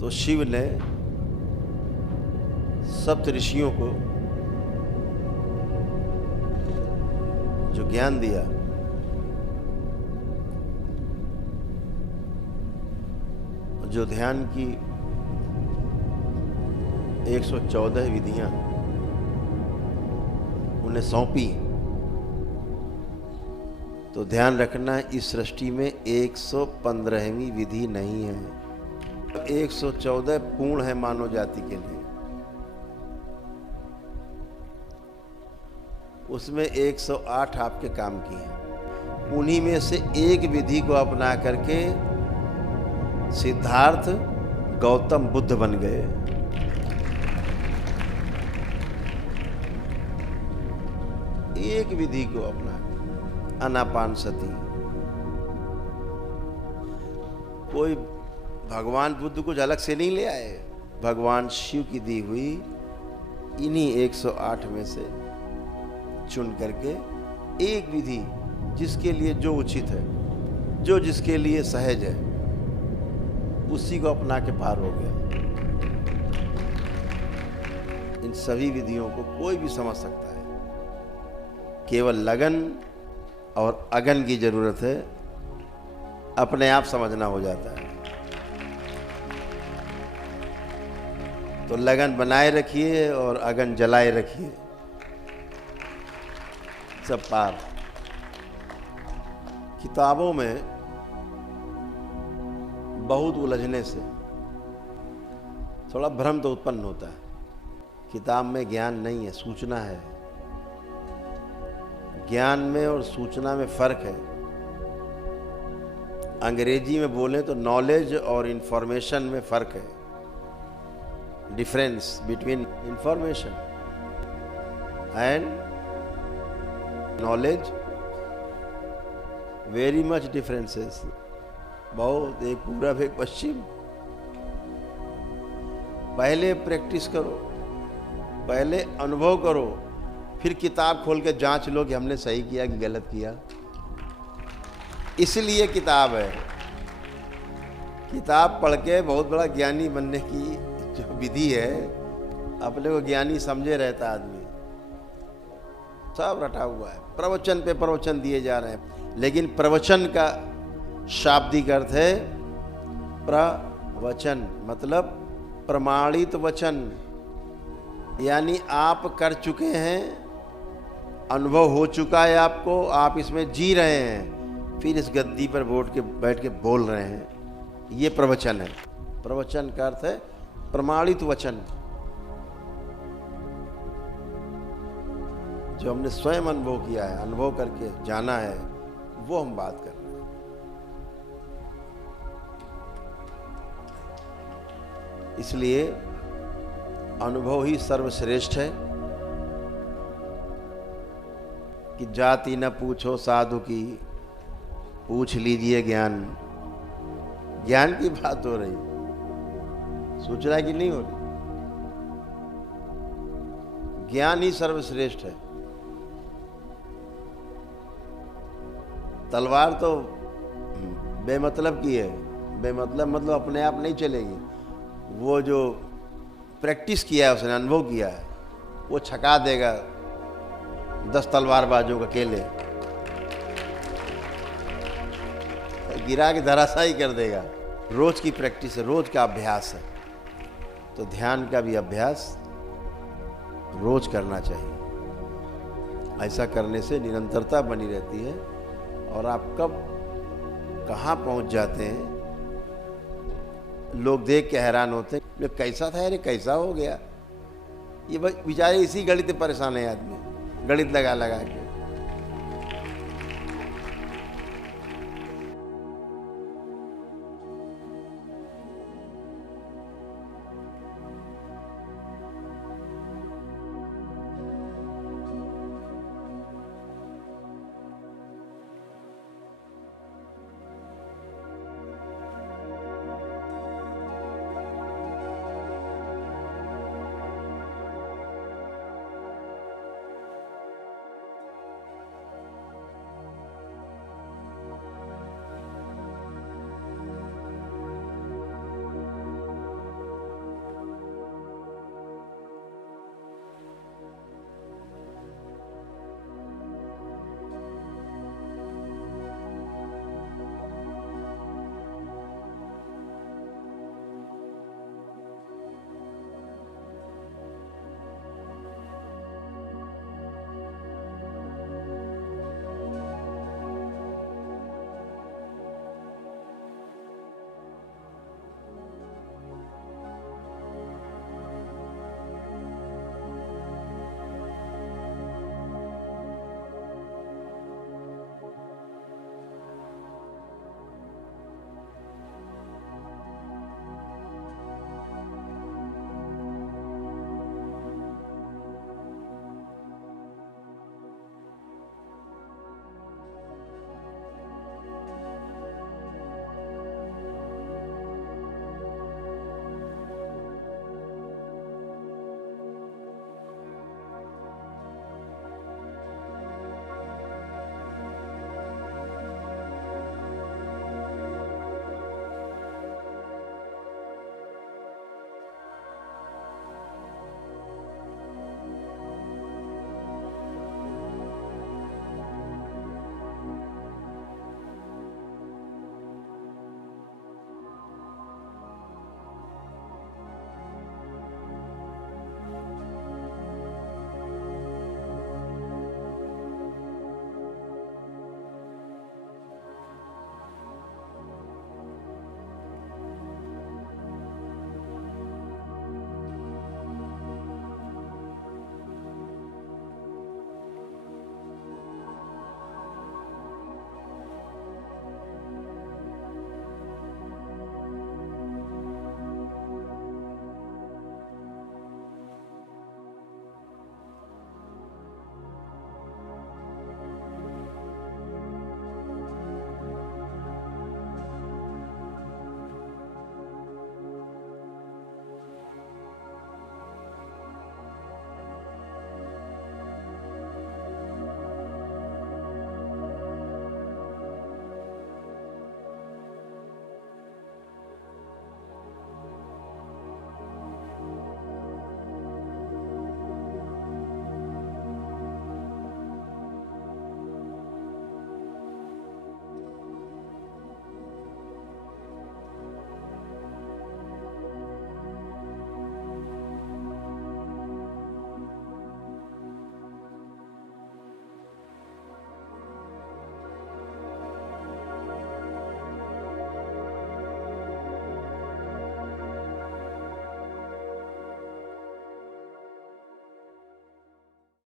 तो शिव ने सप्त ऋषियों को जो ज्ञान दिया, जो ध्यान की 114 विधियां उन्हें सौंपी, तो ध्यान रखना इस सृष्टि में 115वीं विधि नहीं है, 114 पूर्ण है मानव जाति के लिए। उसमें 108 आपके काम की है। उन्हीं में से एक विधि को अपना करके सिद्धार्थ गौतम बुद्ध बन गए। एक विधि को अपना, आनापानसति। कोई भगवान बुद्ध कुछ अलग से नहीं ले आए, भगवान शिव की दी हुई इन्हीं 108 में से चुन करके एक विधि, जिसके लिए जो उचित है, जो जिसके लिए सहज है, उसी को अपना के पार हो गया। इन सभी विधियों को कोई भी समझ सकता है, केवल लगन और अगन की जरूरत है, अपने आप समझना हो जाता है। तो लगन बनाए रखिए और अगन जलाए रखिए, सब पार। किताबों में बहुत उलझने से थोड़ा भ्रम तो उत्पन्न होता है। किताब में ज्ञान नहीं है, सूचना है। ज्ञान में और सूचना में फर्क है। अंग्रेजी में बोलें तो नॉलेज और इंफॉर्मेशन में फर्क है। Difference between information and knowledge, very much differences, बहुत। एक पूरब एक पश्चिम। पहले प्रैक्टिस करो, पहले अनुभव करो, फिर किताब खोल के जांच लो कि हमने सही किया कि गलत किया। इसलिए किताब है। किताब पढ़ के बहुत बड़ा ज्ञानी बनने की जो विधि है, अपने को ज्ञानी समझे रहता आदमी। सब रटा हुआ है, प्रवचन पे प्रवचन दिए जा रहे हैं। लेकिन प्रवचन का शाब्दिक अर्थ है प्रवचन, मतलब प्रमाणित वचन, यानी आप कर चुके हैं, अनुभव हो चुका है आपको, आप इसमें जी रहे हैं, फिर इस गद्दी पर बैठ के बोल रहे हैं। ये प्रवचन है। प्रवचन का अर्थ है प्रमाणित वचन, जो हमने स्वयं अनुभव किया है, अनुभव करके जाना है, वो हम बात कर रहे हैं। इसलिए अनुभव ही सर्वश्रेष्ठ है। कि जाति न पूछो साधु की, पूछ लीजिए ज्ञान। ज्ञान की बात हो रही, सूचना की नहीं हो रही। ज्ञान ही सर्वश्रेष्ठ है। तलवार तो बेमतलब की है, बेमतलब मतलब अपने आप नहीं चलेगी। वो जो प्रैक्टिस किया है, उसने अनुभव किया है, वो छका देगा 10 तलवारबाजों का अकेले, गिरा के धराशायी कर देगा। रोज की प्रैक्टिस है, रोज का अभ्यास है। तो ध्यान का भी अभ्यास रोज करना चाहिए। ऐसा करने से निरंतरता बनी रहती है और आप कब कहाँ पहुँच जाते हैं, लोग देख के हैरान होते हैं, कैसा था यार, कैसा हो गया। ये बेचारे इसी गणित में परेशान है आदमी, गणित लगा लगा के।